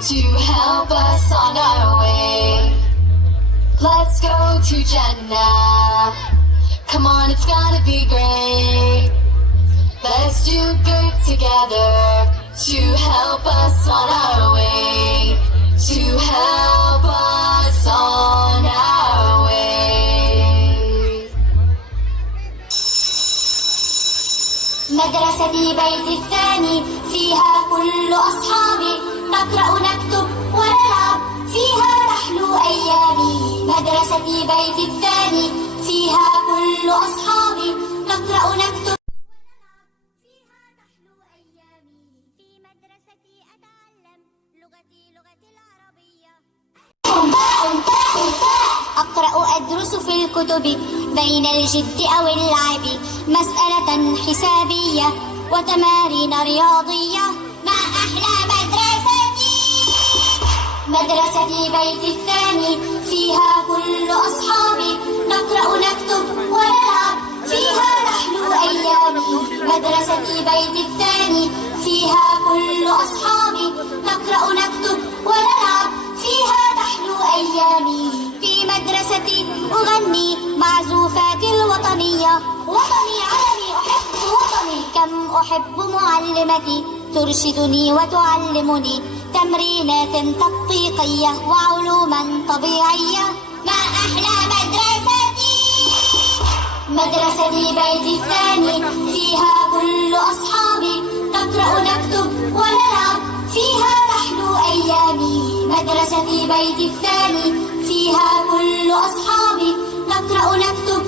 to help us on our way. Let's go to Jannah. Come on, it's gonna be great. Let's do good together to help us on our way. To help us on our way. مدرستي بيتي الثاني فيها كل أصحابي، نقرأ نكتب ونلعب فيها نحلو أيامي. مدرستي بيتي الثاني فيها كل أصحابي، نقرأ نكتب فيها نحلو أيامي. في مدرستي أتعلم لغتي العربية. أقرأ أدرس في الكتب بين الجد أو اللعب، مسألة حسابية وتمارين رياضية. ما أحلى مدرستي! مدرستي بيتي الثاني فيها كل أصحابي، نقرأ نكتب ونلعب فيها نحلو أيامي. مدرستي بيتي الثاني فيها كل أصحابي، نقرأ نكتب ونلعب فيها نحلو أيامي. في مدرستي أغني معزوفات الوطنية، وطني علمي أحب وطني. كم أحب معلمتي ترشدني وتعلمني تمرينات تطبيقية وعلوما طبيعية. ما أحلى مدرستي! مدرستي بيتي الثاني فيها كل أصحابي، نقرأ نكتب ونلعب فيها نحلو أيامي. مدرستي بيتي الثاني فيها كل أصحابي، نقرأ نكتب